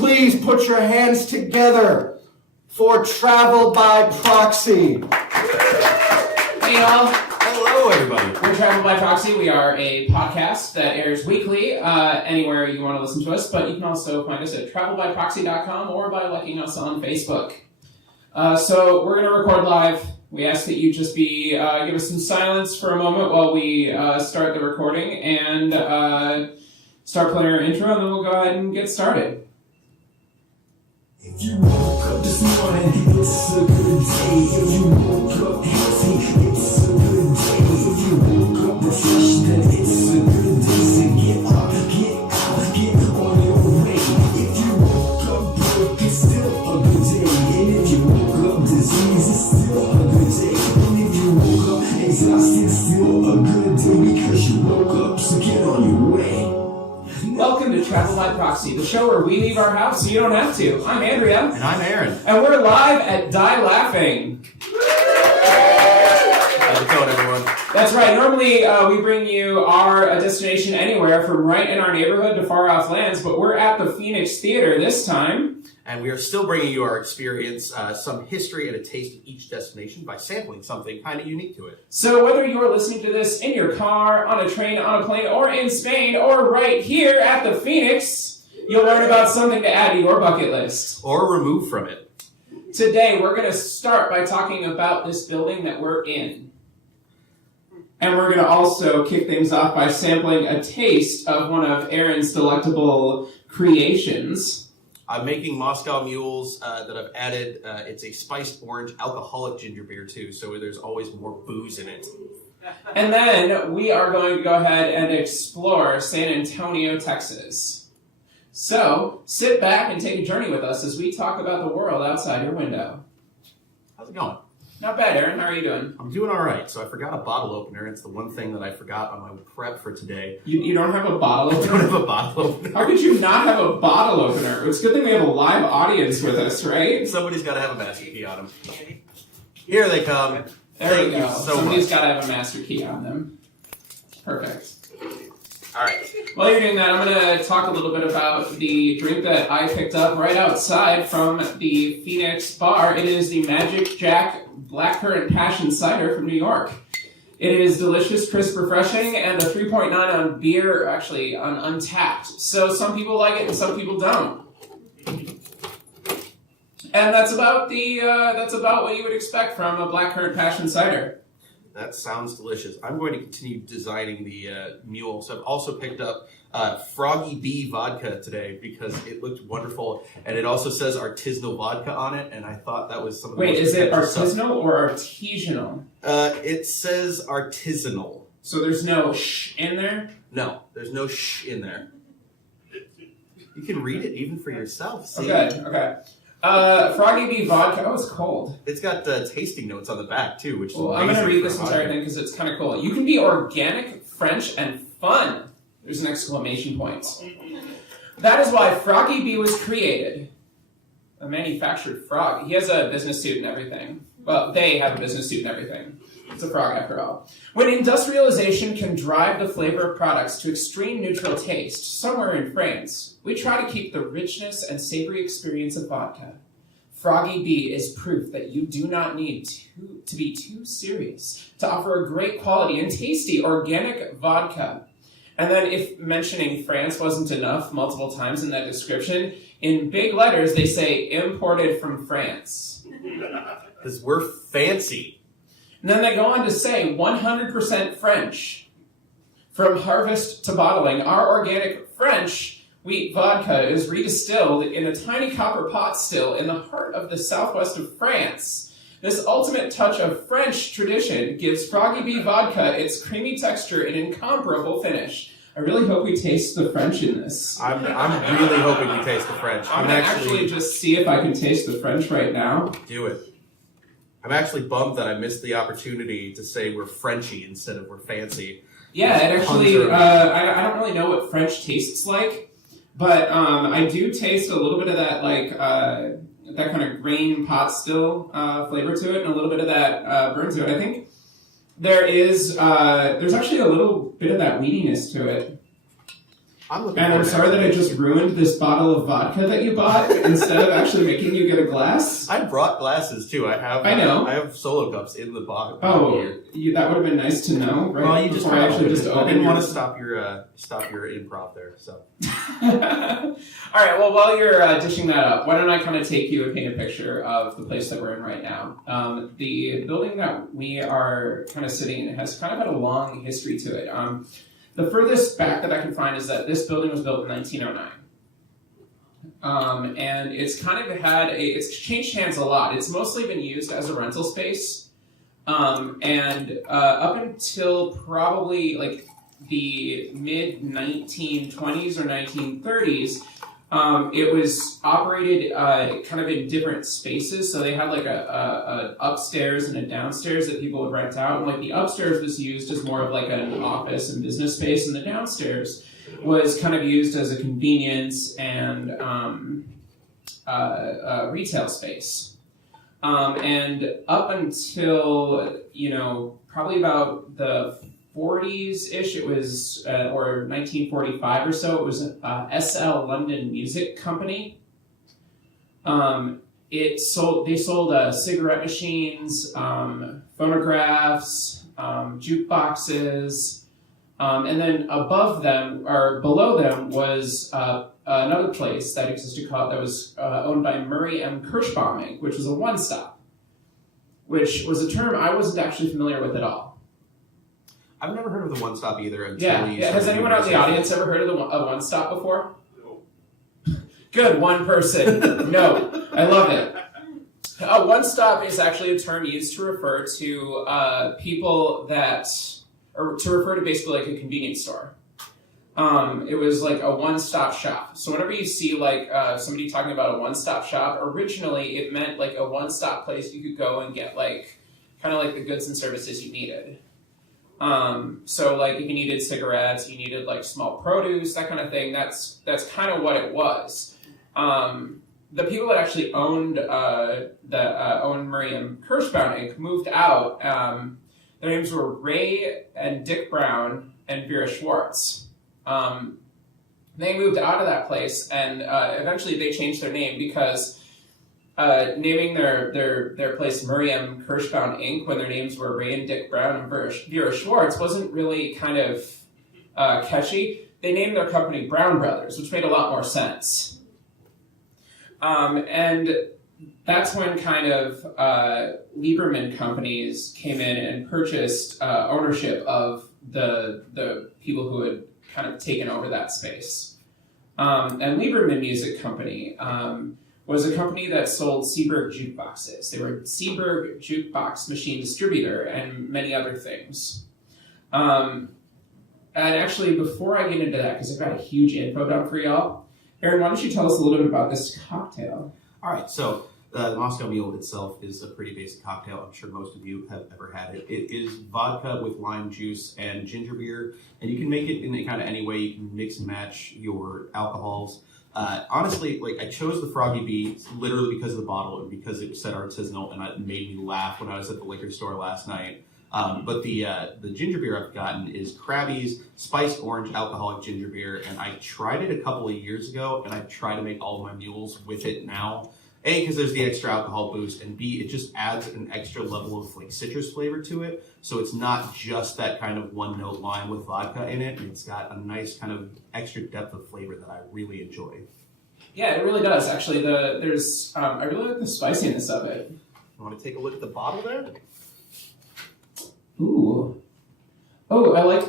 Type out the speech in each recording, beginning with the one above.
Please put your hands together for Travel by Proxy. Hey y'all. Hello everybody. We're Travel by Proxy. We are a podcast that airs weekly anywhere you want to listen to us, but you can also find us at travelbyproxy.com or by liking us on Facebook. So we're going to record live. We ask that you just give us some silence for a moment while we start the recording and start playing our intro, and then we'll go ahead and get started. If you woke up this morning, it's a good day. If you woke up healthy, it's a good day. If you woke up refreshed, then it's a good day. So get up, get out, get on your way. If you woke up broke, it's still a good day. And if you woke up diseased, it's still a good day. And if you woke up exhausted, it's still a good day because you woke up. So get on your way. Welcome to Travel by Proxy, the show where we leave our house so you don't have to. I'm Andrea. And I'm Aaron. And we're live at Die Laughing. How's it going, everyone? That's right. Normally, we bring you our destination anywhere from right in our neighborhood to far off lands, but we're at the Phoenix Theater this time. And we are still bringing you our experience, some history and a taste of each destination by sampling something kind of unique to it. So whether you're listening to this in your car, on a train, on a plane, or in Spain, or right here at the Phoenix, you'll learn about something to add to your bucket list. Or remove from it. Today, we're going to start by talking about this building that we're in. And we're going to also kick things off by sampling a taste of one of Aaron's delectable creations. I'm making Moscow Mules that I've added. It's a spiced orange alcoholic ginger beer, too, so there's always more booze in it. And then we are going to go ahead and explore San Antonio, Texas. So, sit back and take a journey with us as we talk about the world outside your window. How's it going? Not bad, Aaron. How are you doing? I'm doing all right. So I forgot a bottle opener. It's the one thing that I forgot on my prep for today. You don't have a bottle I opener? don't have a bottle opener. How could you not have a bottle opener? It's a good thing we have a live audience with us, right? Somebody's got to have a master key on them. Here they come. There we Thank go. you so Somebody's much. got to have a master key on them. Perfect. All right. While you're doing that, I'm going to talk a little bit about the drink that I picked up right outside from the Phoenix bar. It is the Magic Jack Blackcurrant Passion Cider from New York. It is delicious, crisp, refreshing, and a 3.9 on beer, actually on Untapped. So some people like it and some people don't. And that's about what you would expect from a Blackcurrant Passion Cider. That sounds delicious. I'm going to continue designing the mule. So I've also picked up Froggy Bee vodka today because it looked wonderful. And it also says artisanal vodka on it. And I thought that was some of the Wait, most is it pretentious artisanal stuff. or artisanal? It says artisanal. So there's no sh in there? No, there's no sh in there. You can read it even for yourself. See? Okay. Froggy Bee vodka. Oh, it's cold. It's got tasting notes on the back, too, which is Well, I'm going to read this entire thing because it's kind of cool. You can be organic, French, and fun. There's an exclamation point. That is why Froggy Bee was created. A manufactured frog. He has a business suit and everything. Well, they have a business suit and everything. It's a frog after all. When industrialization can drive the flavor of products to extreme neutral taste, somewhere in France, we try to keep the richness and savory experience of vodka. Froggy Bee is proof that you do not need to be too serious to offer a great quality and tasty organic vodka. And then if mentioning France wasn't enough multiple times in that description, in big letters they say imported from France. Because we're fancy. And then they go on to say 100% French. From harvest to bottling, our organic French wheat vodka is redistilled in a tiny copper pot still in the heart of the southwest of France. This ultimate touch of French tradition gives Froggy Bee vodka its creamy texture and incomparable finish. I really hope we taste the French in this. I'm really hoping you taste the French. I'm going to actually just see if I can taste the French right now. Do it. I'm actually bummed that I missed the opportunity to say we're Frenchy instead of we're fancy. Yeah, it actually, I don't really know what French tastes like, but I do taste a little bit of that, like, that kind of grain pot still flavor to it, and a little bit of that burn to it. I think there's actually a little bit of that wheatiness to it. I'm looking And I'm forward to sorry that I it. just ruined this bottle of vodka that you bought instead of actually making you get a glass. I brought glasses too. I know. I have solo cups in the bottle. Oh, here. that would have been nice to know, right? Well, you just Before I actually just I opened didn't want to yours. stop your improv there. So All right, well, while you're dishing that up, why don't I kind of take you and paint a picture of the place that we're in right now. The building that we are kind of sitting in has kind of had a long history to it. The furthest back that I can find is that this building was built in 1909. And it's kind of it's changed hands a lot. It's mostly been used as a rental space. And up until probably like the mid 1920s or 1930s, it was operated kind of in different spaces. So they had like a upstairs and a downstairs that people would rent out. And like the upstairs was used as more of like an office and business space, and the downstairs was kind of used as a convenience and retail space. And up until, probably about the 40s-ish, it was, or 1945 or so, it was SL London Music Company. They sold cigarette machines, phonographs, jukeboxes, and then above them, or below them, was another place that existed that was owned by Murray M. Kirschbaum Inc., which was a one-stop, which was a term I wasn't actually familiar with at all. I've never heard of the one stop either. Until Yeah. Has anyone out in the audience ever heard of a one stop before? No. Good, one person. No, I love it. A one stop is actually a term used to refer to people or to refer to basically like a convenience store. It was like a one-stop shop. So whenever you see like somebody talking about a one-stop shop, originally it meant like a one-stop place you could go and get like kind of like the goods and services you needed. So like if you needed cigarettes, you needed like small produce, that kind of thing. That's kind of what it was. The people that actually owned Murray M. Kirschbaum Inc. moved out. Their names were Ray and Dick Brown and Vera Schwartz. They moved out of that place, and eventually they changed their name because naming their place Murray M. Kirschbaum Inc. when their names were Ray and Dick Brown and Vera Schwartz wasn't really kind of catchy. They named their company Brown Brothers, which made a lot more sense. And that's when kind of Lieberman companies came in and purchased ownership of the people who had kind of taken over that space. And Lieberman Music Company was a company that sold Seeburg jukeboxes. They were Seeburg Jukebox Machine Distributor and many other things. And actually, before I get into that, because I've got a huge info dump for y'all, Aaron, why don't you tell us a little bit about this cocktail? all right, so the Moscow Mule itself is a pretty basic cocktail. I'm sure most of you have ever had it. It is vodka with lime juice and ginger beer, and you can make it in kind of any way. You can mix and match your alcohols. Honestly, like I chose the Froggy Bee literally because of the bottle and because it said artisanal, and it made me laugh when I was at the liquor store last night. But the ginger beer I've gotten is Krabby's Spiced Orange Alcoholic Ginger Beer, and I tried it a couple of years ago, and I try to make all of my mules with it now. A, because there's the extra alcohol boost, and B, it just adds an extra level of like citrus flavor to it. So it's not just that kind of one-note lime with vodka in it, and it's got a nice kind of extra depth of flavor that I really enjoy. Yeah, it really does. Actually, I really like the spiciness of it. You want to take a look at the bottle there? Ooh. Oh, I like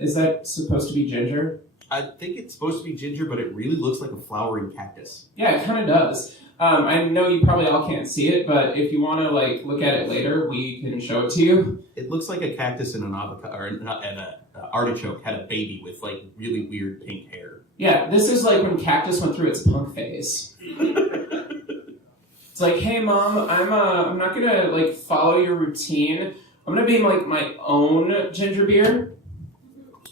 is that supposed to be ginger? I think it's supposed to be ginger, but it really looks like a flowering cactus. Yeah, it kind of does. I know you probably all can't see it, but if you want to like look at it later, we can show it to you. It looks like a cactus and an avocado, or not, and an artichoke had a baby with like really weird pink hair. Yeah, this is like when cactus went through its punk phase. It's like, hey mom, I'm not gonna like follow your routine. I'm gonna be like my own ginger beer.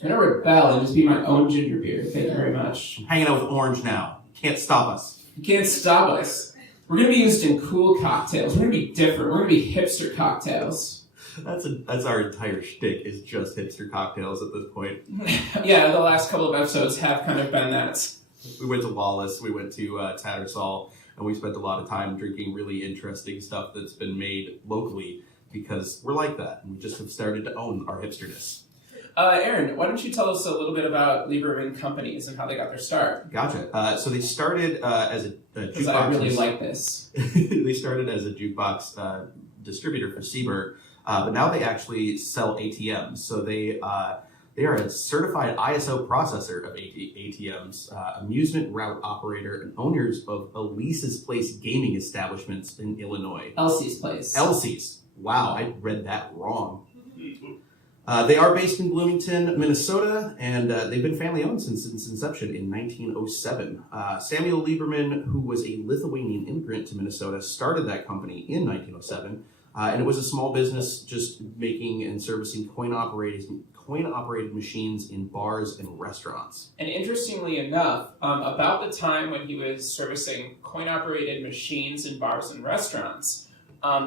I'm gonna rebel and just be my own ginger beer. Thank you very much. I'm hanging out with Orange now. Can't stop us. You can't stop us. We're gonna be used in cool cocktails. We're gonna be different. We're gonna be hipster cocktails. That's our entire shtick is just hipster cocktails at this point. Yeah, the last couple of episodes have kind of been that. We went to Lawless, we went to Tattersall, and we spent a lot of time drinking really interesting stuff that's been made locally because we're like that. And we just have started to own our hipsterness. Aaron, why don't you tell us a little bit about Lieberman Companies and how they got their start? Gotcha. So they started as a jukebox. Because I really like this. They started as a jukebox distributor for Seaberg, but now they actually sell ATMs. So they are a certified ISO processor of ATMs, amusement route operator, and owners of Elise's Place gaming establishments in Illinois. Elsie's Place. Elsie's. Wow, I read that wrong. They are based in Bloomington, Minnesota, and they've been family-owned since its inception in 1907. Samuel Lieberman, who was a Lithuanian immigrant to Minnesota, started that company in 1907, and it was a small business just making and servicing coin-operated machines in bars and restaurants. And interestingly enough, about the time when he was servicing coin-operated machines in bars and restaurants,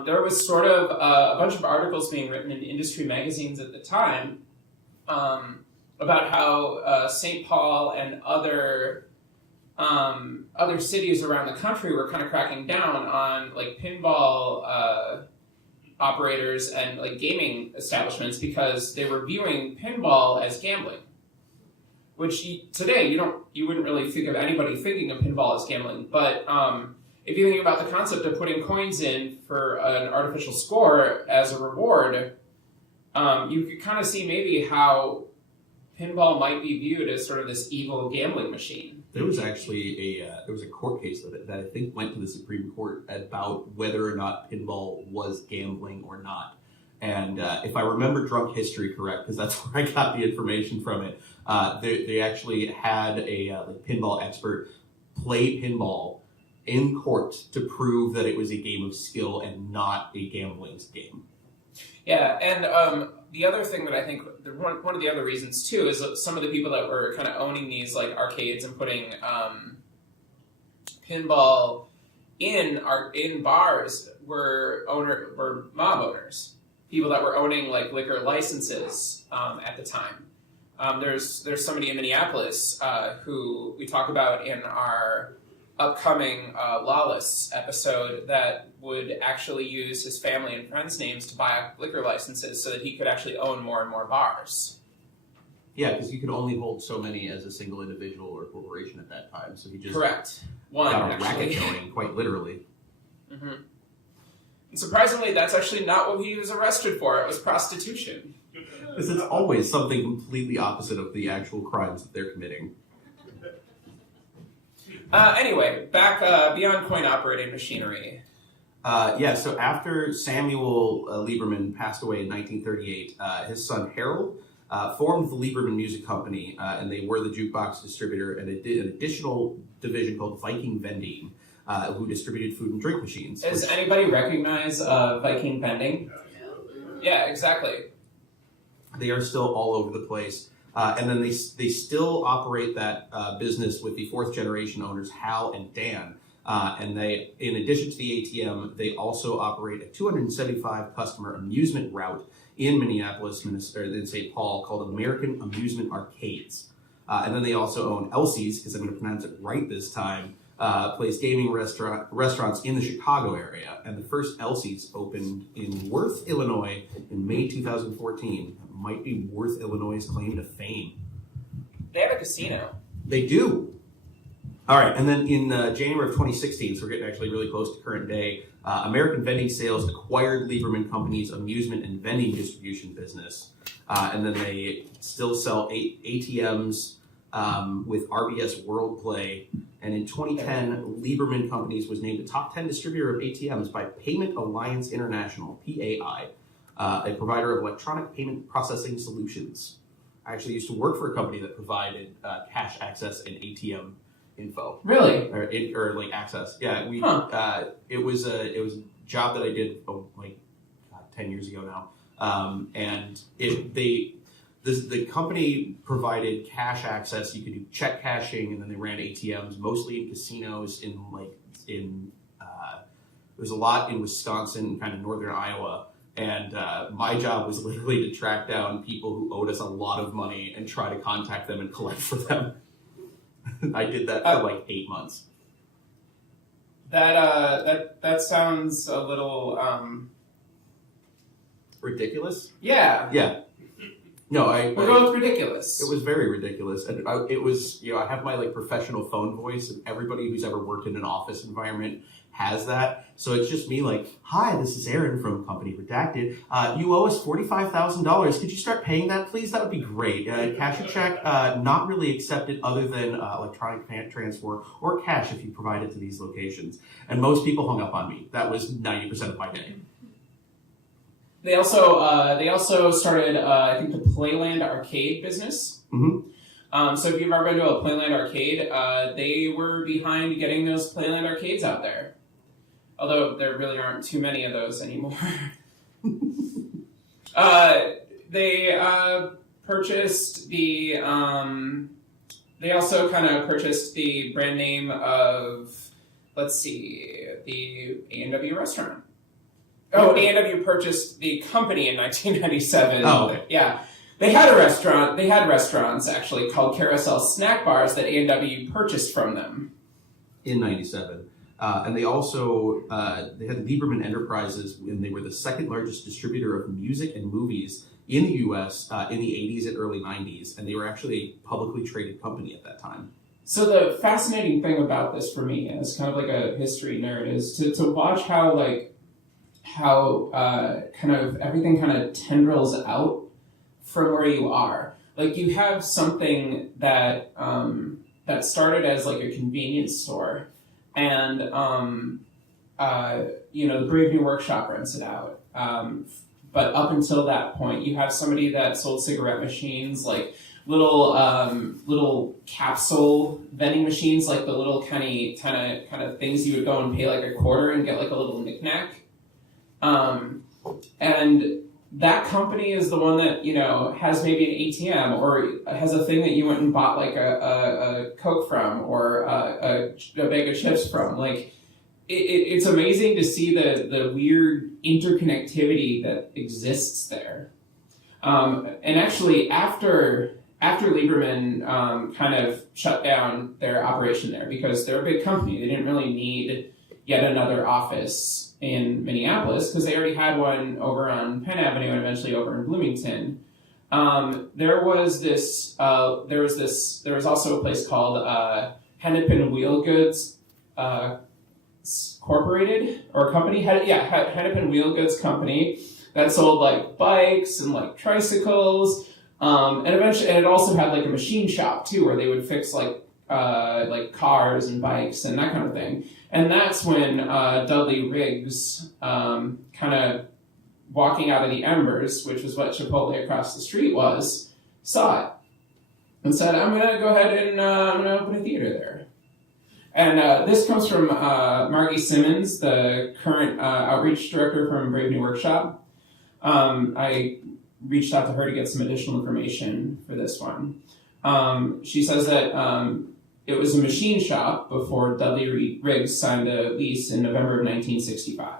there was sort of a bunch of articles being written in industry magazines at the time about how St. Paul and other cities around the country were kind of cracking down on like pinball operators and like gaming establishments because they were viewing pinball as gambling. Which today you wouldn't really think of anybody thinking of pinball as gambling, but if you think about the concept of putting coins in for an artificial score as a reward, you could kind of see maybe how pinball might be viewed as sort of this evil gambling machine. There was actually a court case that I think went to the Supreme Court about whether or not pinball was gambling or not. And if I remember drunk history correct, because that's where I got the information from it, they actually had a pinball expert play pinball in court to prove that it was a game of skill and not a gambling game. Yeah, and the other thing that I think, one of the other reasons too, is that some of the people that were kind of owning these like arcades and putting pinball in bars were mob owners, people that were owning like liquor licenses at the time. There's somebody in Minneapolis who we talk about in our upcoming Lawless episode that would actually use his family and friends' names to buy liquor licenses so that he could actually own more and more bars. Yeah, because you could only hold so many as a single individual or corporation at that time. So he just Correct. One, got a actually. racket going, quite literally. Mm-hmm. And surprisingly, that's actually not what he was arrested for. It was prostitution. Because it's always something completely opposite of the actual crimes that they're committing. Anyway, back beyond coin-operated machinery. So after Samuel Lieberman passed away in 1938, his son Harold formed the Lieberman Music Company, and they were the jukebox distributor, and it did an additional division called Viking Vending, who distributed food and drink machines. Does anybody recognize Viking Vending? Yeah, exactly. They are still all over the place. And then they still operate that business with the fourth generation owners, Hal and Dan. And they, in addition to the ATM, they also operate a 275 customer amusement route in Minneapolis, Minnesota, in St. Paul called American Amusement Arcades. And then they also own Elsie's, because I'm going to pronounce it right this time, place gaming restaurants in the Chicago area. And the first Elsie's opened in Worth, Illinois in May 2014. It might be Worth, Illinois' claim to fame. They have a casino. They do. All right, and then in January of 2016, so we're getting actually really close to current day, American Vending Sales acquired Lieberman Company's amusement and vending distribution business. And then they still sell ATMs with RBS World Play. And in 2010, Lieberman Companies was named the top 10 distributor of ATMs by Payment Alliance International, PAI, a provider of electronic payment processing solutions. I actually used to work for a company that provided cash access and ATM info. Really? Or like access. Yeah, we. It was a job that I did 10 years ago now, and the company provided cash access. You could do check cashing, and then they ran ATMs mostly in casinos there was a lot in Wisconsin, kind of northern Iowa, And my job was literally to track down people who owed us a lot of money and try to contact them and collect for them. I did that for like 8 months. That sounds a little Ridiculous? yeah. Yeah. No, We're going with ridiculous. It was very ridiculous, and it was, I have my like professional phone voice, and everybody who's ever worked in an office environment has that. So it's just me like, "Hi, this is Aaron from Company Redacted. You owe us $45,000. Could you start paying that, please? That would be great. Cash or check, not really accepted other than electronic transfer or cash if you provide it to these locations." And most people hung up on me. That was 90% of my day. They also started, I think, the Playland arcade business. Mm-hmm. So if you've ever been to a Playland arcade, they were behind getting those Playland arcades out there. Although there really aren't too many of those anymore. They purchased the. They also kind of purchased the brand name of, let's see, the A&W restaurant. Oh, A&W purchased the company in 1997. Oh, okay. Yeah. They had a restaurant. They had restaurants, actually, called Carousel Snack Bars that A&W purchased from them. In 97. And they also, they had Lieberman Enterprises, and they were the second largest distributor of music and movies in the U.S. In the 80s and early 90s. And they were actually a publicly traded company at that time. So the fascinating thing about this for me, as kind of like a history nerd, is to watch how kind of everything kind of tendrils out from where you are. Like you have something that that started as like a convenience store, and the Brave New Workshop rents it out. But up until that point, you have somebody that sold cigarette machines, like little capsule vending machines, like the little kind of things you would go and pay like a quarter and get like a little knickknack. And that company is the one that, has maybe an ATM or has a thing that you went and bought like a Coke from or a bag of chips from. Like, it's amazing to see the weird interconnectivity that exists there. And actually, after Lieberman kind of shut down their operation there, because they're a big company, they didn't really need yet another office in Minneapolis because they already had one over on Penn Avenue and eventually over in Bloomington. There was also a place called Hennepin Wheel Goods Corporated or Company. Hennepin Wheel Goods Company that sold like bikes and like tricycles. And it also had like a machine shop too, where they would fix like cars and bikes and that kind of thing. And that's when Dudley Riggs, kind of walking out of the embers, which was what Chipotle across the street was, saw it and said, "I'm going to go ahead and I'm going to open a theater there." And this comes from Margie Simmons, the current outreach director from Brave New Workshop. I reached out to her to get some additional information for this one. She says that it was a machine shop before Dudley Riggs signed a lease in November of 1965.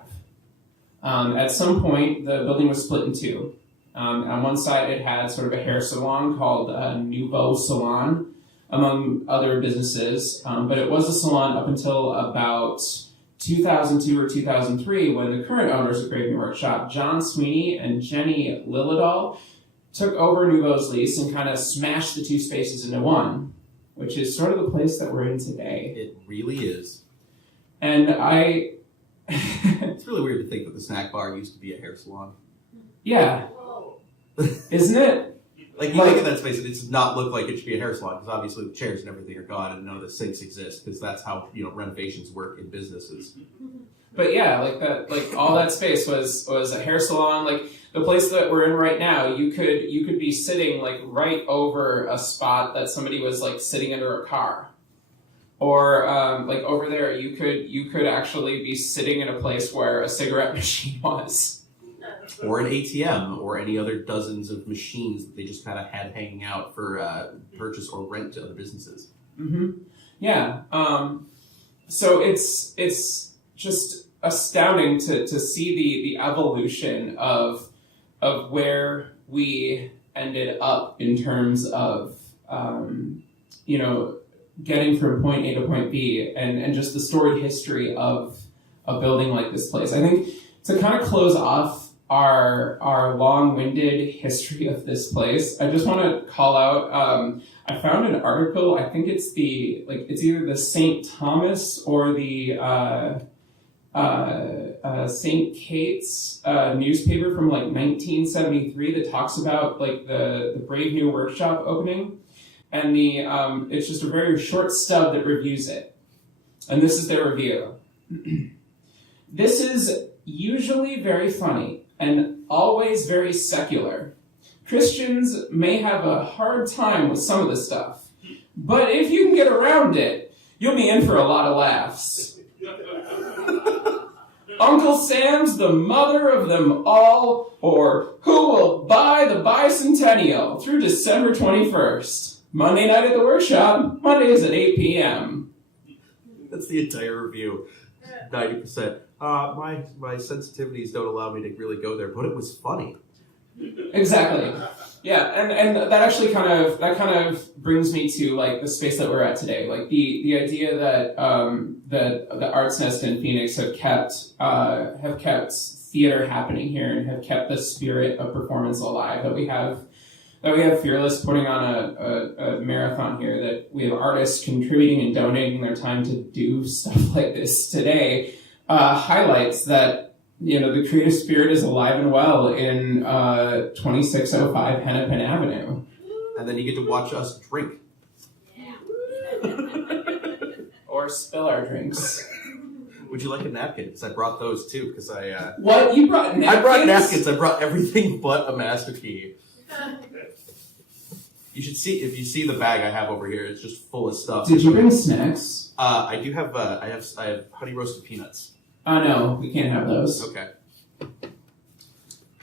At some point, the building was split in two. On one side, it had sort of a hair salon called Nouveau Salon, among other businesses. But it was a salon up until about 2002 or 2003, when the current owners of Brave New Workshop, John Sweeney and Jenny Lillidahl, took over Nouveau's lease and kind of smashed the two spaces into one, which is sort of the place that we're in today. It really is. And It's really weird to think that the snack bar used to be a hair salon. Yeah. Isn't it? Like, you look at that space and it does not look like it should be a hair salon, because obviously the chairs and everything are gone and none of the sinks exist, because that's how, renovations work in businesses. But yeah, like all that space was a hair salon. Like the place that we're in right now, you could be sitting like right over a spot that somebody was like sitting under a car, or like over there, you could actually be sitting in a place where a cigarette machine was, or an ATM, or any other dozens of machines that they just kind of had hanging out for purchase or rent to other businesses. Mm-hmm. Yeah. So it's just astounding to see the evolution of where we ended up in terms of getting from point A to point B, and just the storied history of a building like this place. I think to kind of close off our long-winded history of this place, I just want to call out, I found an article, I think it's either the St. Thomas or the St. Kate's newspaper from 1973 that talks about the Brave New Workshop opening, and it's just a very short stub that reviews it, and this is their review. This is usually very funny and always very secular. Christians may have a hard time with some of the stuff, but if you can get around it, you'll be in for a lot of laughs. Uncle Sam's the mother of them all, or Who Will Buy the Bicentennial through December 21st. Monday night at the workshop, Mondays at 8 p.m. That's the entire review. 90%. My sensitivities don't allow me to really go there, but it was funny. Exactly. Yeah, and that actually kind of brings me to the space that we're at today. The idea that the Arts Nest in Phoenix have kept theater happening here and have kept the spirit of performance alive. That we have Fearless putting on a marathon here. That we have artists contributing and donating their time to do stuff like this today. Highlights that the creative spirit is alive and well in 2605 Hennepin Avenue. And then you get to watch us drink. Or spill our drinks. Would you like a napkin? Because I brought those too. Because What? You brought napkins? I brought napkins. I brought everything but a master key. You should see, if you see the bag I have over here, it's just full of stuff. Did you bring snacks? I do have. I have honey roasted peanuts. Oh no, we can't have those. Okay.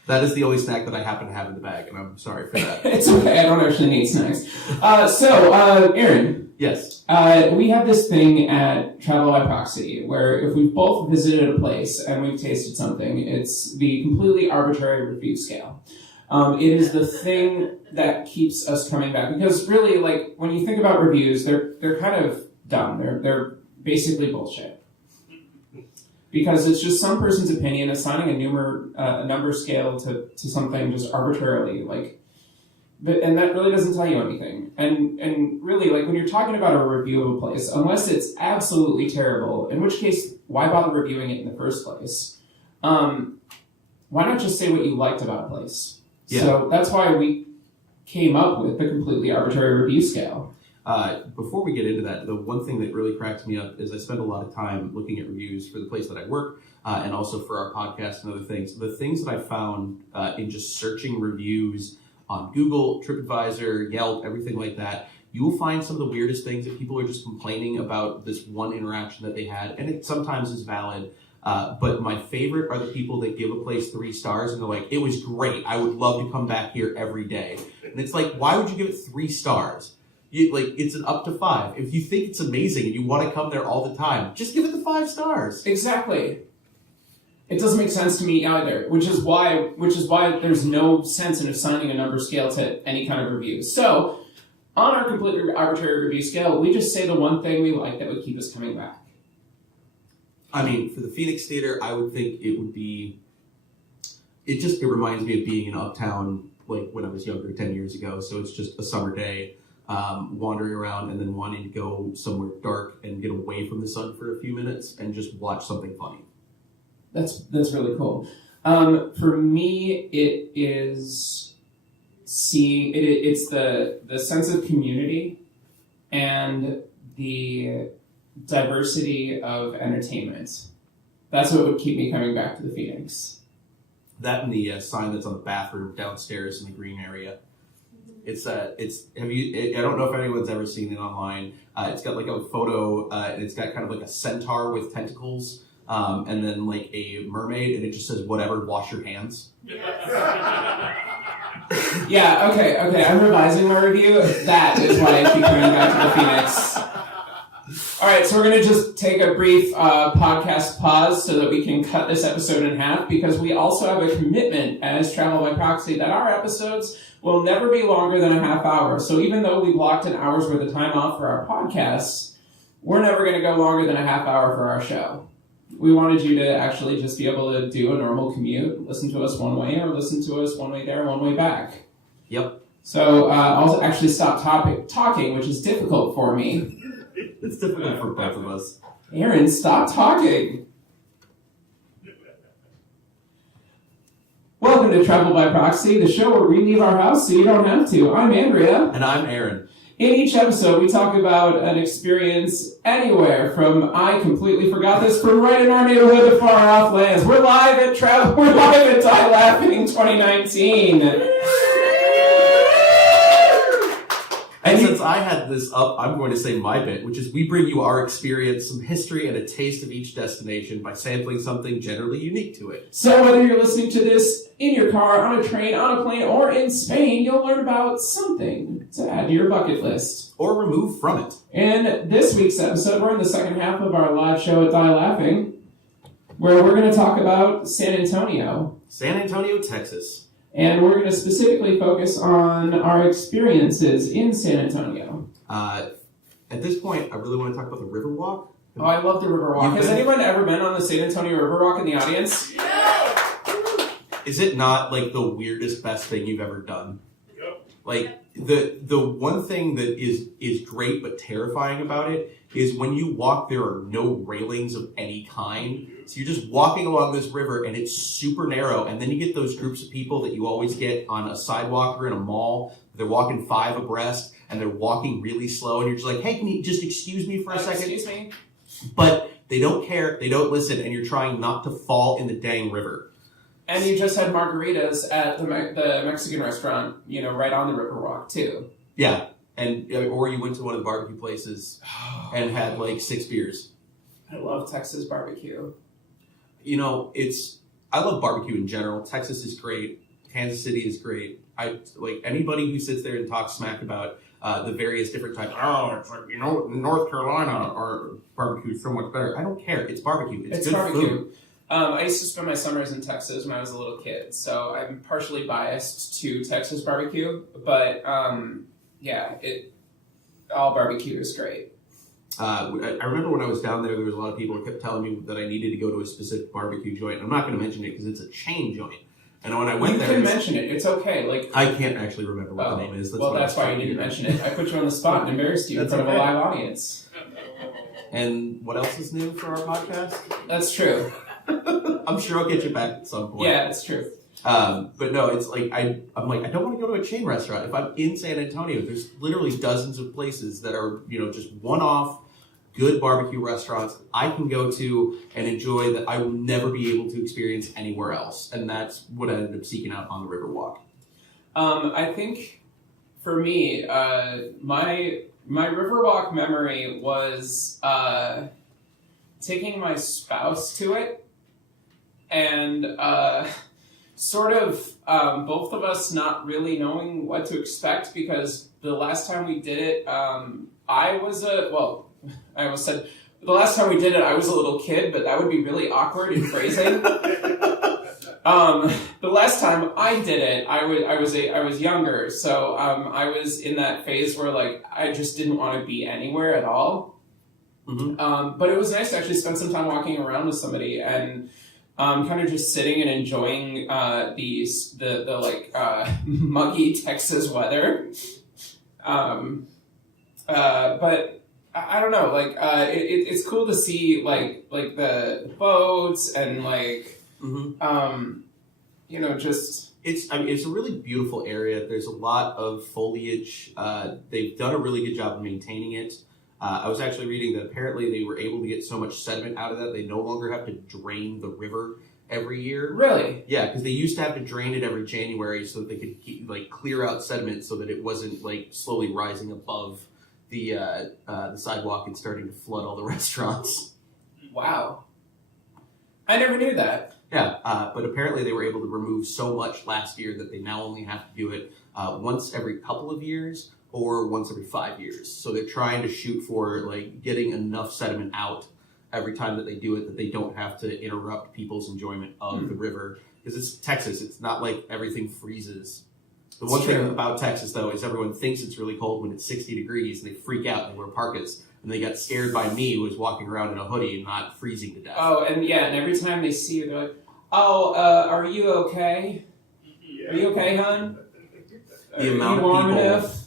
That is the only snack that I happen to have in the bag, and I'm sorry for that. It's okay. I don't actually need snacks. Aaron. Yes. We have this thing at Travel by Proxy where if we've both visited a place and we've tasted something, it's the completely arbitrary review scale. It is the thing that keeps us coming back, because really, when you think about reviews, they're kind of dumb. They're basically bullshit, because it's just some person's opinion assigning a number scale to something just arbitrarily, and that really doesn't tell you anything. And really, when you're talking about a review of a place, unless it's absolutely terrible, in which case, why bother reviewing it in the first place? Why not just say what you liked about a place? Yeah. So that's why we came up with the completely arbitrary review scale. Before we get into that, the one thing that really cracks me up is I spend a lot of time looking at reviews for the place that I work, and also for our podcast and other things. The things that I found in just searching reviews on Google, TripAdvisor, Yelp, everything like that, you will find some of the weirdest things that people are just complaining about this one interaction that they had, and it sometimes is valid. But my favorite are the people that give a place 3 stars and they're like, it was great. I would love to come back here every day. And it's like, why would you give it 3 stars? It's an up to 5. If you think it's amazing and you want to come there all the time, just give it the 5 stars. Exactly. It doesn't make sense to me either, which is why there's no sense in assigning a number scale to any kind of review. So, on our completely arbitrary review scale, we just say the one thing we like that would keep us coming back. I mean, for the Phoenix Theater, I would think it would be... It reminds me of being in Uptown, when I was younger, 10 years ago. So it's just a summer day, wandering around and then wanting to go somewhere dark and get away from the sun for a few minutes and just watch something funny. That's really cool. For me, it is it's the sense of community and the diversity of entertainment. That's what would keep me coming back to the Phoenix. That and the sign that's on the bathroom downstairs in the green area. I don't know if anyone's ever seen it online. It's got a photo, and it's got kind of a centaur with tentacles, and then a mermaid, and it just says, whatever, wash your hands. Yeah, okay, I'm revising my review. That is why I keep coming back to the Phoenix. All right, so we're going to just take a brief podcast pause so that we can cut this episode in half, because we also have a commitment as Travel by Proxy that our episodes will never be longer than a half hour. So even though we blocked an hour's worth of time off for our podcasts, we're never going to go longer than a half hour for our show. We wanted you to actually just be able to do a normal commute, listen to us one way, or listen to us one way there, one way back. Yep. So I'll actually stop talking, which is difficult for me. It's difficult for both of us. Aaron, stop talking. Welcome to Travel by Proxy, the show where we leave our house so you don't have to. I'm Andrea. And I'm Aaron. In each episode, we talk about an experience anywhere from, I completely forgot this, from right in our neighborhood to far off lands. We're live at Die Laughing 2019. And since I had this up, I'm going to say my bit, which is we bring you our experience, some history, and a taste of each destination by sampling something generally unique to it. So whether you're listening to this in your car, on a train, on a plane, or in Spain, you'll learn about something to add to your bucket list. Or remove from it. In this week's episode, we're in the second half of our live show at Die Laughing, where we're going to talk about San Antonio. San Antonio, Texas. And we're going to specifically focus on our experiences in San Antonio. At this point, I really want to talk about the Riverwalk. Oh, I love the Riverwalk. Has anyone ever been on the San Antonio Riverwalk in the audience? Is it not like the weirdest, best thing you've ever done? Yep. Like the one thing that is great but terrifying about it is when you walk, there are no railings of any kind. So you're just walking along this river and it's super narrow, and then you get those groups of people that you always get on a sidewalk or in a mall. They're walking 5 abreast and they're walking really slow, and you're just like, hey, can you just excuse me for a second? Excuse me? But they don't care, they don't listen, and you're trying not to fall in the dang river. And you just had margaritas at the Mexican restaurant, right on the Riverwalk, too. Yeah, and or you went to one of the barbecue places and had like 6 beers. I love Texas barbecue. I love barbecue in general. Texas is great. Kansas City is great. I like anybody who sits there and talks smack about the various different types. Oh, it's like, North Carolina, our barbecue is so much better. I don't care. It's barbecue. It's good barbecue. food. I used to spend my summers in Texas when I was a little kid, so I'm partially biased to Texas barbecue, but all barbecue is great. I remember when I was down there was a lot of people who kept telling me that I needed to go to a specific barbecue joint. I'm not going to mention it because it's a chain joint. And when I went there, you can mention it. It's okay. I can't actually remember what the name is. That's why you didn't mention it. I put you on the spot and embarrassed you in front of a live audience. And what else is new for our podcast? That's true. I'm sure I'll get you back at some point. Yeah, it's true. But no, it's like I'm like, I don't want to go to a chain restaurant. If I'm in San Antonio, there's literally dozens of places that are, just one-off good barbecue restaurants I can go to and enjoy that I will never be able to experience anywhere else. And that's what I ended up seeking out on the Riverwalk. I think for me, my Riverwalk memory was taking my spouse to it, and sort of both of us not really knowing what to expect, because the last time we did it, I almost said the last time we did it, I was a little kid, but that would be really awkward in phrasing. The last time I did it, I was younger, so I was in that phase where I just didn't want to be anywhere at all. Mm-hmm. But it was nice to actually spend some time walking around with somebody and kind of just sitting and enjoying the muggy Texas weather. But I don't know, it's cool to see the boats and just. It's a really beautiful area. There's a lot of foliage. They've done a really good job of maintaining it. I was actually reading that apparently they were able to get so much sediment out of that they no longer have to drain the river every year. Really? Yeah, because they used to have to drain it every January so that they could clear out sediment so that it wasn't slowly rising above the sidewalk and starting to flood all the restaurants. Wow. I never knew that. Yeah, but apparently they were able to remove so much last year that they now only have to do it once every couple of years, or once every 5 years. So they're trying to shoot for like getting enough sediment out every time that they do it that they don't have to interrupt people's enjoyment of the river. Because it's Texas, it's not like everything freezes. The one thing about Texas, though, is everyone thinks it's really cold when it's 60 degrees, and they freak out and they wear parkas. And they got scared by me, who was walking around in a hoodie and not freezing to death. Oh, and every time they see you, they're like, "Oh, are you okay? Are you okay, hon? The amount are you warm of people. enough?"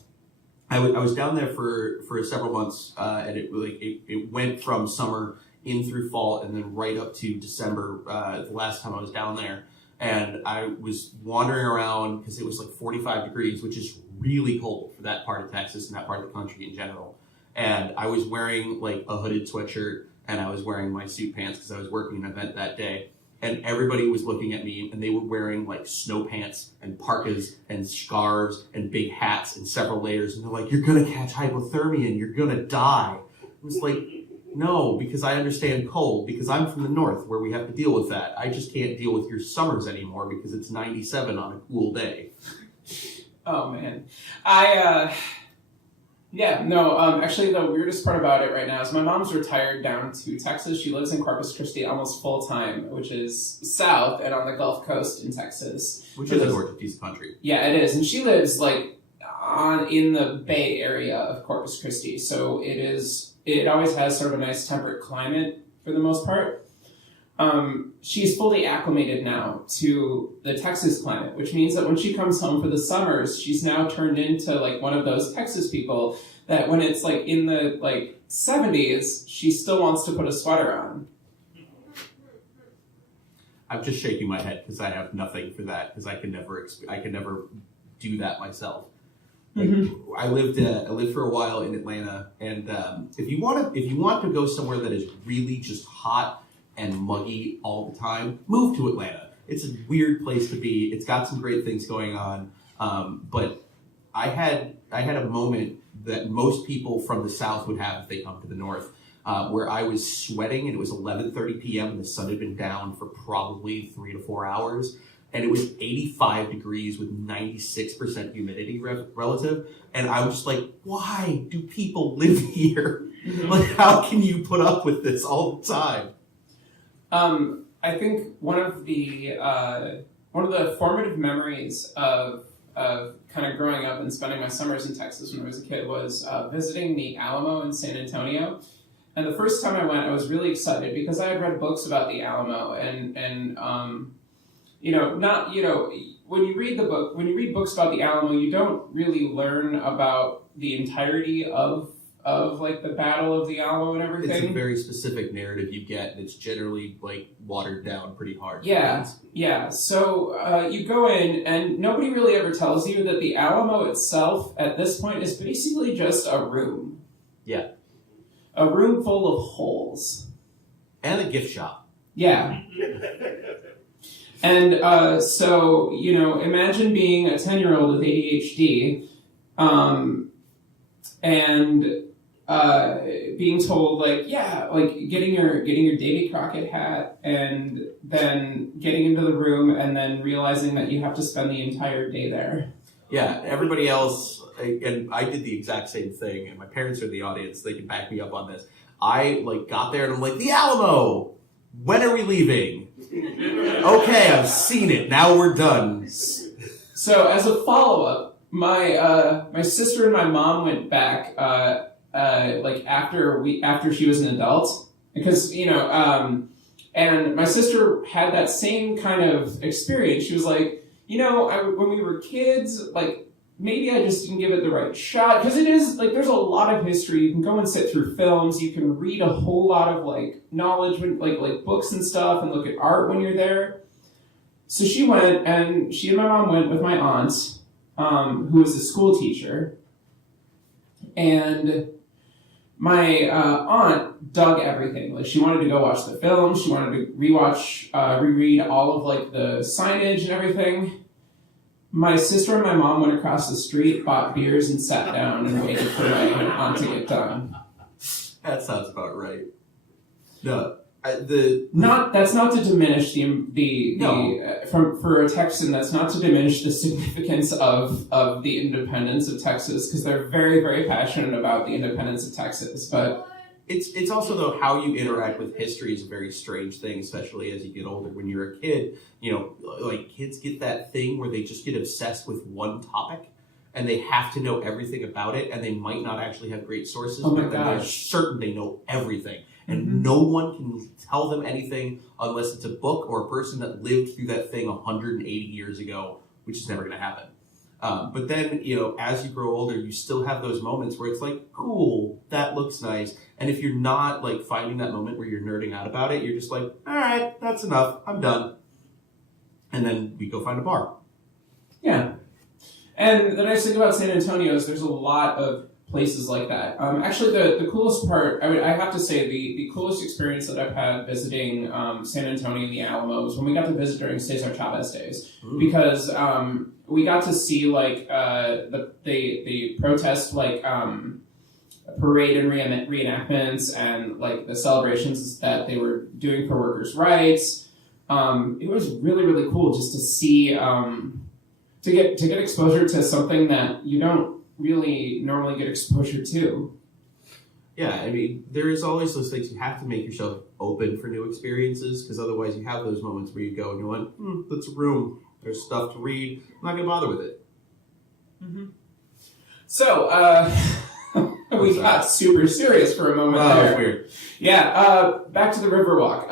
I was down there for several months, and it went from summer in through fall, and then right up to December. The last time I was down there, and I was wandering around because it was like 45 degrees, which is really cold for that part of Texas and that part of the country in general. And I was wearing like a hooded sweatshirt, and I was wearing my suit pants because I was working an event that day. And everybody was looking at me, and they were wearing like snow pants and parkas and scarves and big hats and several layers. And they're like, "You're gonna catch hypothermia and you're gonna die." I was like, "No, because I understand cold, because I'm from the north where we have to deal with that. I just can't deal with your summers anymore because it's 97 on a cool day." Oh man, actually the weirdest part about it right now is my mom's retired down to Texas. She lives in Corpus Christi almost full time, which is south and on the Gulf Coast in Texas. Which is a gorgeous piece of country. Yeah, it is, and she lives like in the Bay Area of Corpus Christi, so it always has sort of a nice temperate climate for the most part. She's fully acclimated now to the Texas climate, which means that when she comes home for the summers, she's now turned into like one of those Texas people that when it's like in the like 70s, she still wants to put a sweater on. I'm just shaking my head because I have nothing for that, because I can never do that myself. Like, I lived for a while in Atlanta, and if you want to go somewhere that is really just hot and muggy all the time, move to Atlanta. It's a weird place to be. It's got some great things going on, but I had a moment that most people from the South would have if they come to the North, where I was sweating, and it was 11:30 p.m. and the sun had been down for probably 3 to 4 hours. And it was 85 degrees with 96% humidity relative. And I was just like, why do people live here? Like, how can you put up with this all the time? I think one of the formative memories of kind of growing up and spending my summers in Texas when I was a kid was visiting the Alamo in San Antonio. And the first time I went, I was really excited because I had read books about the Alamo and when you read books about the Alamo, you don't really learn about the entirety of like the Battle of the Alamo and everything. It's a very specific narrative you get, and it's generally like watered down pretty hard. Yeah. So you go in, and nobody really ever tells you that the Alamo itself at this point is basically just a room. Yeah. A room full of holes. And a gift shop. Yeah. And so, imagine being a 10-year-old with ADHD and being told, getting your Davy Crockett hat and then getting into the room and then realizing that you have to spend the entire day there. Yeah, everybody else, and I did the exact same thing, and my parents are in the audience, they can back me up on this. I got there and I'm like, the Alamo! When are we leaving? Okay, I've seen it. Now we're done. So as a follow-up, my sister and my mom went back after she was an adult, because and my sister had that same kind of experience. She was like, when we were kids, maybe I just didn't give it the right shot, because it is there's a lot of history. You can go and sit through films. You can read a whole lot of knowledge, like books and stuff, and look at art when you're there. So she went, and she and my mom went with my aunt, who was a school teacher, and my aunt dug everything. She wanted to go watch the film. She wanted to reread all of the signage and everything. My sister and my mom went across the street, bought beers, and sat down and waited for my aunt to get done. That sounds about right. No, That's not to diminish for a Texan. That's not to diminish the significance of the independence of Texas, because they're very, very passionate about the independence of Texas. But it's also, though, how you interact with history is a very strange thing, especially as you get older. When you're a kid, like kids get that thing where they just get obsessed with one topic. And they have to know everything about it, and they might not actually have great sources, but they're certain they know everything. And no one can tell them anything unless it's a book or a person that lived through that thing 180 years ago, which is never going to happen. But then, as you grow older, you still have those moments where it's like, cool, that looks nice. And if you're not like finding that moment where you're nerding out about it, you're just like, all right, that's enough. I'm done. And then we go find a bar. Yeah. And the nice thing about San Antonio is there's a lot of places like that. Actually, the coolest part, I have to say, the coolest experience that I've had visiting San Antonio and the Alamos when we got to visit during Cesar Chavez days. Ooh. Because we got to see like the protest like parade and reenactments and like the celebrations that they were doing for workers' rights. It was really, really cool just to see. To get exposure to something that you don't really normally get exposure to. Yeah, I mean, there is always those things. You have to make yourself open for new experiences, because otherwise you have those moments where you go and you're like, that's a room. There's stuff to read. I'm not going to bother with it. Mm-hmm. So, we got super serious for a moment there. That was weird. Yeah, back to the Riverwalk.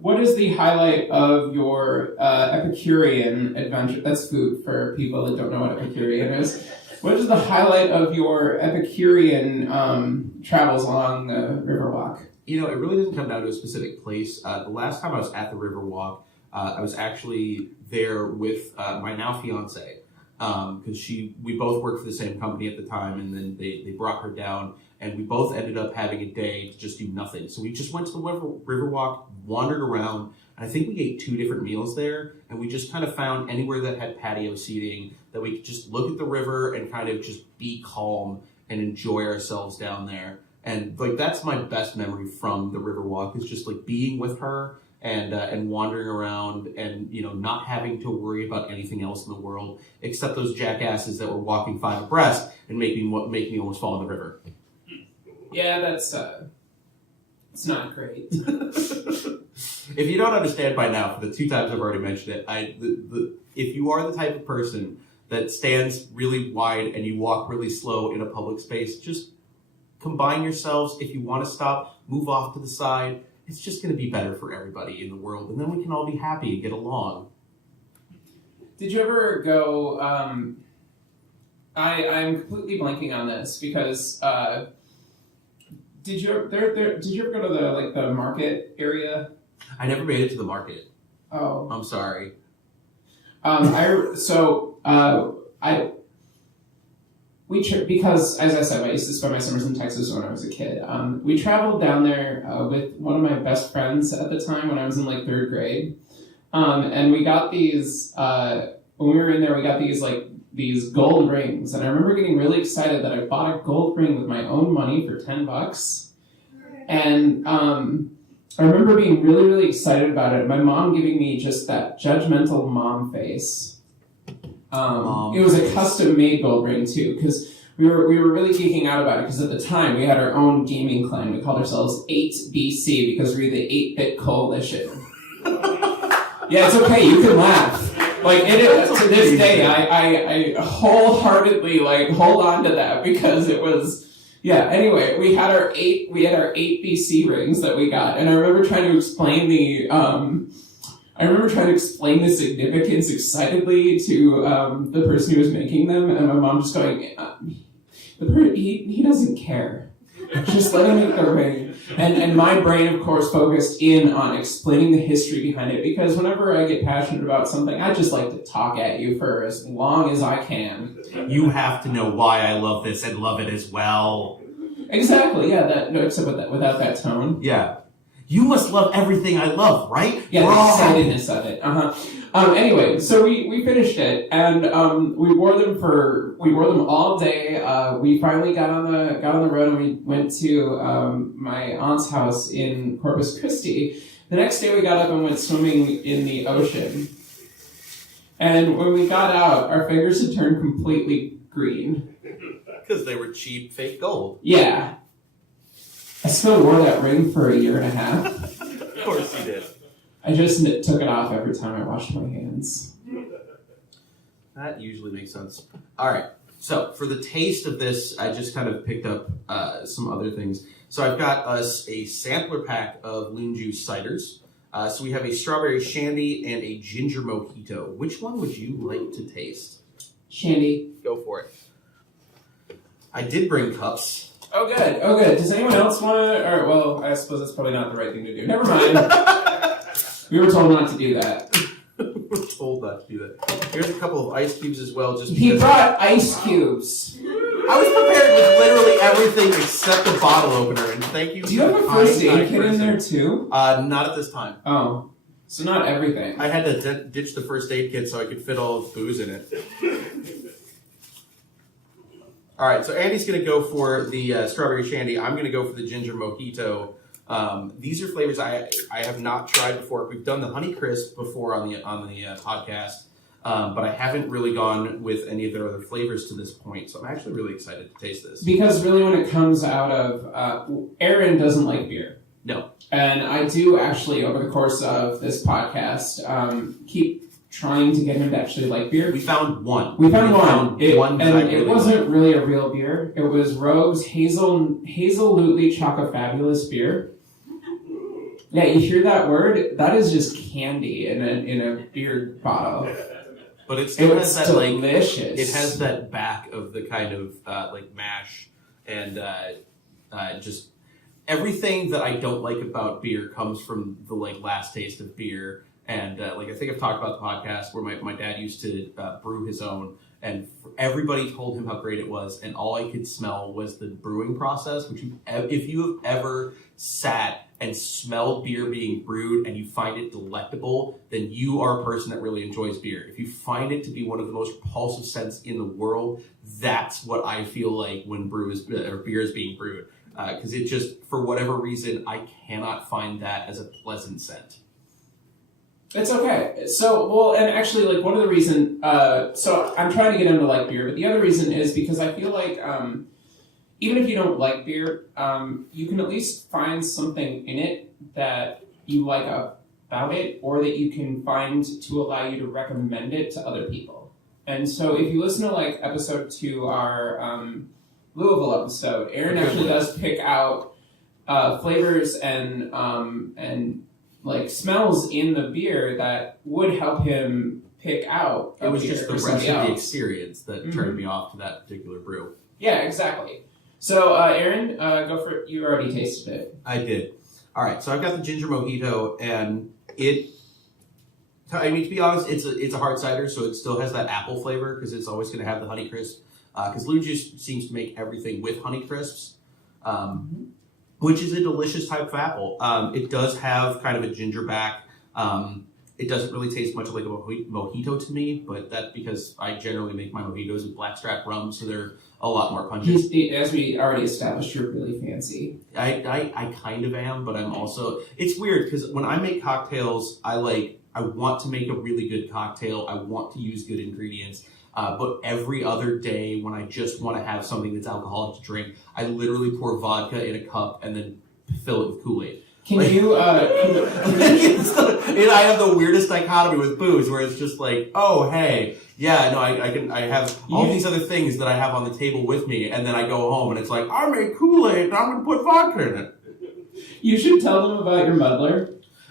What is the highlight of your Epicurean adventure? That's food for people that don't know what Epicurean is. What is the highlight of your Epicurean travels along the Riverwalk? It really doesn't come down to a specific place. The last time I was at the Riverwalk, I was actually there with my now fiance. Because we both worked for the same company at the time, and then they brought her down, and we both ended up having a day to just do nothing. So we just went to the Riverwalk, wandered around, and I think we ate 2 different meals there, and we just kind of found anywhere that had patio seating that we could just look at the river and kind of just be calm and enjoy ourselves down there. And like that's my best memory from the Riverwalk, is just like being with her and wandering around and not having to worry about anything else in the world except those jackasses that were walking 5 abreast and make me almost fall in the river. Yeah, that's it's not great. If you don't understand by now, for the 2 times I've already mentioned it, if you are the type of person that stands really wide and you walk really slow in a public space, just combine yourselves. If you want to stop, move off to the side. It's just going to be better for everybody in the world, and then we can all be happy and get along. Did you ever go, I'm completely blanking on this, because, did you ever go to the market area? I never made it to the market. Oh. I'm sorry. Because, as I said, I used to spend my summers in Texas when I was a kid. We traveled down there with one of my best friends at the time when I was in like 3rd grade. And we got these, when we were in there, we got these gold rings. And I remember getting really excited that I bought a gold ring with my own money for $10. And I remember being really, really excited about it. My mom giving me just that judgmental mom face. It was a custom-made gold ring too, because we were really geeking out about it. Because at the time we had our own gaming clan. We called ourselves 8BC because we were the 8-bit coalition. Yeah, it's okay. You can laugh. Like to this day, I wholeheartedly hold on to that because it was. Yeah. Anyway, we had our 8BC rings that we got, and I remember trying to explain the significance excitedly to the person who was making them, and my mom just going, he doesn't care. Just let him make the ring. And my brain, of course, focused in on explaining the history behind it, because whenever I get passionate about something, I just like to talk at you for as long as I can. You have to know why I love this and love it as well. Exactly, yeah, except without that tone. Yeah. You must love everything I love, right? Yeah, the excitedness of it. Anyway, so we finished it, and we wore them for We wore them all day. We finally got on the road and we went to my aunt's house in Corpus Christi. The next day we got up and went swimming in the ocean. And when we got out, our fingers had turned completely green. Because they were cheap fake gold. Yeah. I still wore that ring for a year and a half. Of course you did. I just took it off every time I washed my hands. That usually makes sense. All right. So for the taste of this, I just kind of picked up some other things. So I've got us a sampler pack of Loon Juice ciders. So we have a strawberry shandy and a ginger mojito. Which one would you like to taste? Shandy. Go for it. I did bring cups. Oh, good. Oh, good. Does anyone else want to? Or, well, I suppose that's probably not the right thing to do. Never mind. We were told not to do that. We were told not to do that. Here's a couple of ice cubes as well. Just He because brought ice cubes. I was prepared with literally everything except the bottle opener, and thank you. Do you have a first aid kit in there too? Not at this time. Oh, so not everything. I had to ditch the first aid kit so I could fit all the booze in it. All right, so Andy's going to go for the strawberry shandy. I'm going to go for the ginger mojito. These are flavors I have not tried before. We've done the Honey Crisp before on the podcast, but I haven't really gone with any of their other flavors to this point. So I'm actually really excited to taste this. Because really, when it comes out of Aaron doesn't like beer. No, and I do actually over the course of this podcast keep trying to get him to actually like beer. we found one. We found one. One that I and it really wasn't liked. really a real beer. It was Rogue's Hazelnutely Choco-Fabulous beer. Yeah, you hear that word? That is just candy in a beer bottle. But it still It has was that like delicious. it has that back of the kind of like mash and just everything that I don't like about beer comes from the like last taste of beer. And like I think I've talked about the podcast where my dad used to brew his own, and everybody told him how great it was, and all I could smell was the brewing process. Which if you have ever sat and smelled beer being brewed and you find it delectable, then you are a person that really enjoys beer. If you find it to be one of the most repulsive scents in the world, that's what I feel like when beer is being brewed. Because it just, for whatever reason, I cannot find that as a pleasant scent. It's okay. So, well, and actually, like, one of the reasons, so I'm trying to get him to like beer, but the other reason is because I feel like, even if you don't like beer, you can at least find something in it that you like about it, or that you can find to allow you to recommend it to other people. And so if you listen to, like, episode 2, our Louisville episode, Aaron actually does pick out flavors and like smells in the beer that would help him pick out. It was just the rest of the else. experience that turned me off to that particular brew. Yeah, exactly. So, Aaron, go for it. You already tasted it. I did. All right, so I've got the ginger mojito, and I mean, to be honest, it's a hard cider, so it still has that apple flavor because it's always going to have the Honey Crisp. Because Loon Juice seems to make everything with Honey Crisps. Which is a delicious type of apple. It does have kind of a ginger back. It doesn't really taste much like a mojito to me, but that's because I generally make my mojitos with blackstrap rum, so they're a lot more pungent. As we already established, you're really fancy. I kind of am, but I'm also... It's weird, because when I make cocktails, I want to make a really good cocktail. I want to use good ingredients. But every other day when I just want to have something that's alcoholic to drink, I literally pour vodka in a cup and then fill it with Kool-Aid. Can you... And I have the weirdest dichotomy with booze where it's just like, oh, hey, yeah, no, I have all these other things that I have on the table with me, and then I go home and it's like, I made Kool-Aid and I'm going to put vodka in it. You should tell them about your muddler.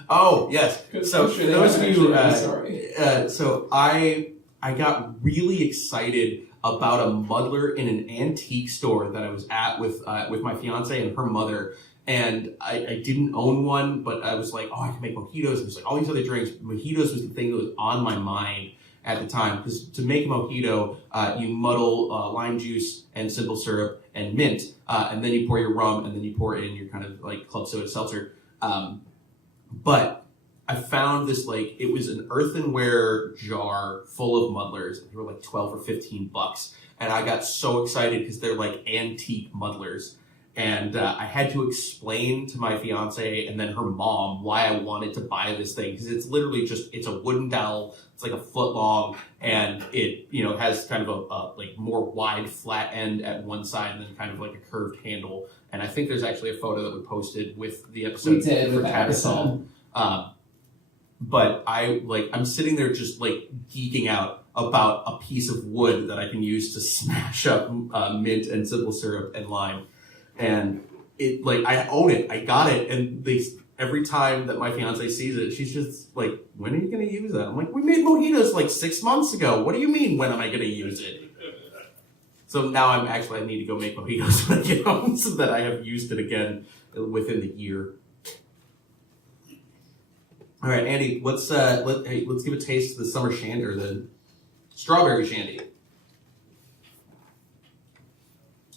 Oh, yes. So I'm sure those of you... sorry. So I got really excited about a muddler in an antique store that I was at with my fiance and her mother. And I didn't own one, but I was like, oh, I can make mojitos. There's like all these other drinks. Mojitos was the thing that was on my mind at the time. Because to make a mojito, you muddle lime juice and simple syrup and mint. And then you pour your rum, and then you pour in your kind of like club soda seltzer. But I found this, like, it was an earthenware jar full of muddlers. They were like $12 or $15. and I got so excited because they're like antique muddlers. And I had to explain to my fiance and then her mom why I wanted to buy this thing, because it's literally it's a wooden dowel. It's like a foot long, and it has kind of a like more wide flat end at one side and then kind of like a curved handle. And I think there's actually a photo that we posted with the episode. We did for with the episode. But I'm sitting there just like geeking out about a piece of wood that I can use to smash up mint and simple syrup and lime. And it I own it. I got it. And every time that my fiance sees it, she's just like, when are you going to use that? I'm like, we made mojitos like 6 months ago. What do you mean, when am I going to use it? So now I need to go make mojitos when I get home so that I have used it again within the year. All right, Andy, let's give a taste of the summer shandy, or the strawberry shandy.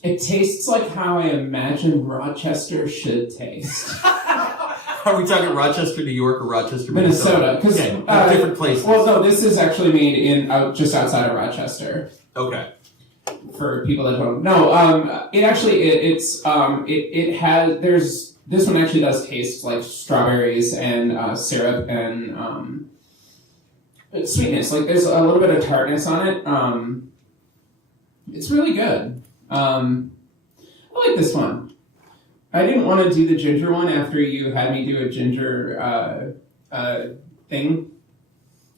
It tastes like how I imagine Rochester should taste. Are we talking Rochester, New York, or Rochester, Minnesota? Because different places. Well, no, this is actually made in just outside of Rochester. Okay. For people that don't know, it actually it has this one actually does taste like strawberries and syrup and sweetness. Like there's a little bit of tartness on it. It's really good. I like this one. I didn't want to do the ginger one after you had me do a ginger thing.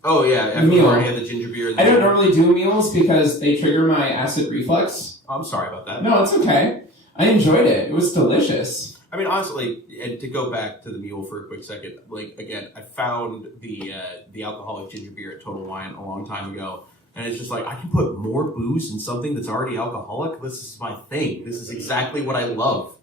Oh yeah, after we already had the ginger beer. I don't normally do meals because they trigger my acid reflux. I'm sorry about that. No, it's okay. I enjoyed it. It was delicious. I mean, honestly, and to go back to the mule for a quick second, again, I found the alcoholic ginger beer at Total Wine a long time ago. And it's just like, I can put more booze in something that's already alcoholic. This is my thing. This is exactly what I love.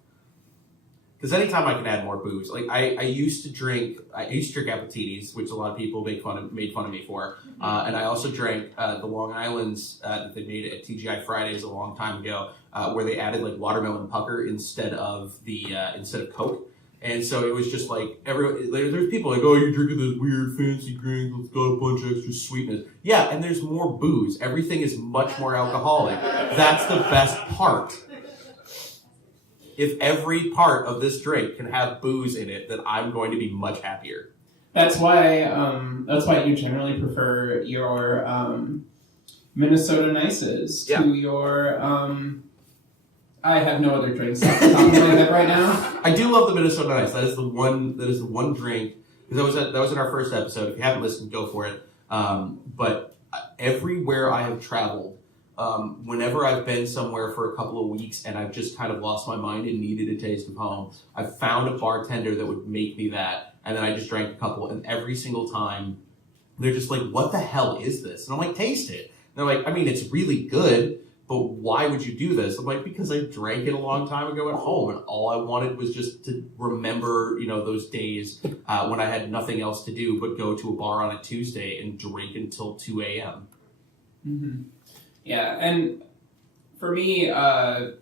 Because anytime I can add more booze, I used to drink Appletinis, which a lot of people made fun of me for. And I also drank the Long Island's that they made at TGI Fridays a long time ago, where they added like watermelon pucker instead of Coke. And so it was just like there's people like, oh, you're drinking this weird fancy drink that's got a bunch of extra sweetness. Yeah, and there's more booze. Everything is much more alcoholic. That's the best part. If every part of this drink can have booze in it, then I'm going to be much happier. That's why you generally prefer your Minnesota Nices to your I have no other drinks off the top of my head right now. I do love the Minnesota Nice. That is the one drink. Because that was in our first episode. If you haven't listened, go for it. But everywhere I have traveled, whenever I've been somewhere for a couple of weeks and I've just kind of lost my mind and needed a taste of home, I've found a bartender that would make me that, and then I just drank a couple, and every single time they're just like, what the hell is this? And I'm like, taste it. And they're like, I mean, it's really good, but why would you do this? I'm like, because I drank it a long time ago at home, and all I wanted was just to remember, those days when I had nothing else to do but go to a bar on a Tuesday and drink until 2 a.m. Mm-hmm. Yeah, and for me, I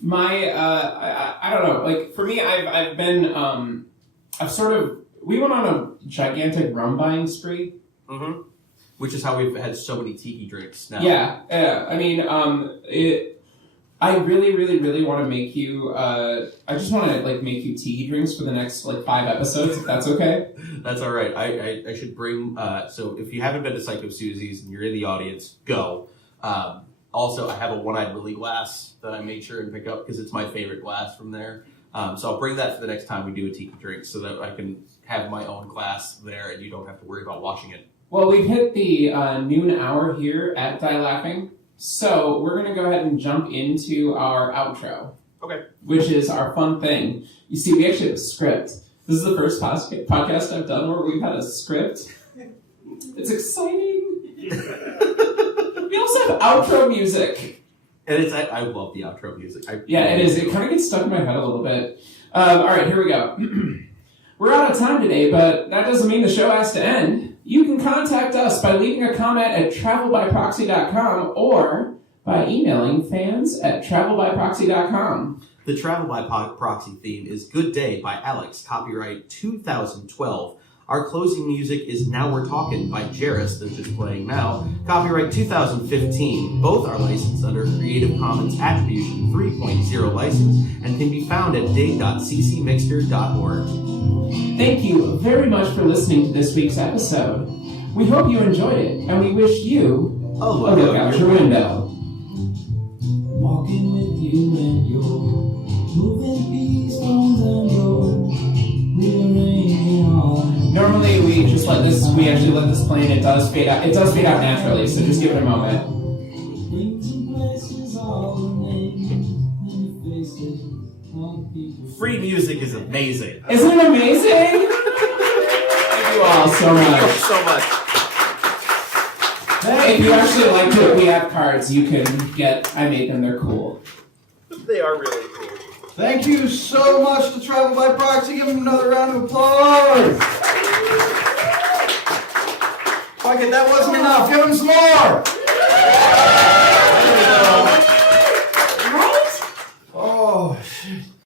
don't know. Like for me, I've been we went on a gigantic rum buying spree. Mm-hmm. Which is how we've had so many tiki drinks now. Yeah. I mean, I really, really, really want to make you. I just want to make you tiki drinks for the next 5 episodes, if that's okay. That's all right. I should bring. So if you haven't been to Psycho Susie's and you're in the audience, go. Also, I have a one-eyed Willy glass that I made sure and pick up because it's my favorite glass from there. So I'll bring that for the next time we do a tiki drink, so that I can have my own glass there and you don't have to worry about washing it. Well, we've hit the noon hour here at Die Laughing, so we're going to go ahead and jump into our outro. Okay. Which is our fun thing. You see, we actually have a script. This is the first podcast I've done where we've had a script. It's exciting. We also have outro music. And I love the outro music. It is. It kind of gets stuck in my head a little bit. All right, here we go. We're out of time today, but that doesn't mean the show has to end. You can contact us by leaving a comment at travelbyproxy.com or by emailing fans@travelbyproxy.com. The Travel by Proxy theme is Good Day by Alex, copyright 2012. Our closing music is Now We're Talkin' by Jairus, that's just playing now. Copyright 2015. Both are licensed under Creative Commons Attribution 3.0 license and can be found at dig.ccmixter.org. Thank you very much for listening to this week's episode. We hope you enjoyed it, and we wish you A a look out your window. Walking with you and your moving peace stones and your rearranging on. Normally we actually let this play and it does fade out. It does fade out naturally, so just give it a moment. Things and places, all the names and faces of people. Free music is amazing. Isn't it amazing? Thank you all so Thank much. you so much. If you actually liked it, we have cards you can get. I made them, they're cool. They are really cool. Thank you so much to Travel by Proxy. Give them another round of applause. Fuck it, that wasn't enough. Give them some more.